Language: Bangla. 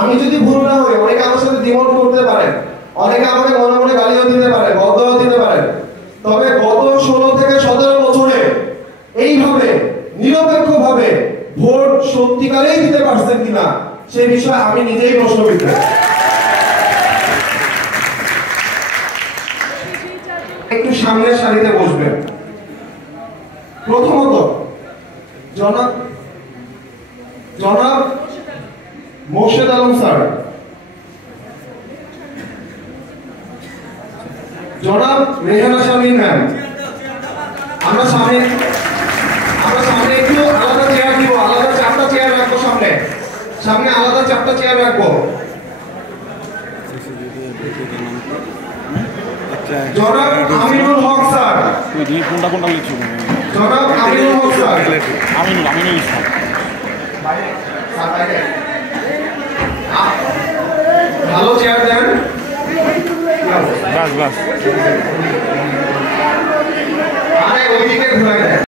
আমি যদি ভুল না হই, অনেকে আমার সাথে দ্বিমত করতে পারেন, অনেকে আমাকে মনে মনে গালিও দিতে পারে, বদনামও দিতে পারে, তবে গত 16 থেকে 17 বছরে এইভাবে নিরপেক্ষভাবে ভোট সত্যিকারেই দিতে পারছেন কিনা সেই বিষয়ে আমি নিজেই প্রশ্নবিদ্ধ। একটু সামনের সারিতে বসবেন। প্রথমত জনাব মোর্শেদ আলম স্যার, জনাব রেহানা শামীম ম্যাম, আমরা সামনে একটু আলাদা চেয়ার দিব, আলাদা 4টা চেয়ার রাখবো, সামনে আলাদা 4টা চেয়ার রাখবো। জনাব আমিনুল হক স্যার, কোনটা লিখছো? জনাব আমিনুল হক স্যার, আমিনুল ইসলাম ভালো চেয়ার দেন। বাস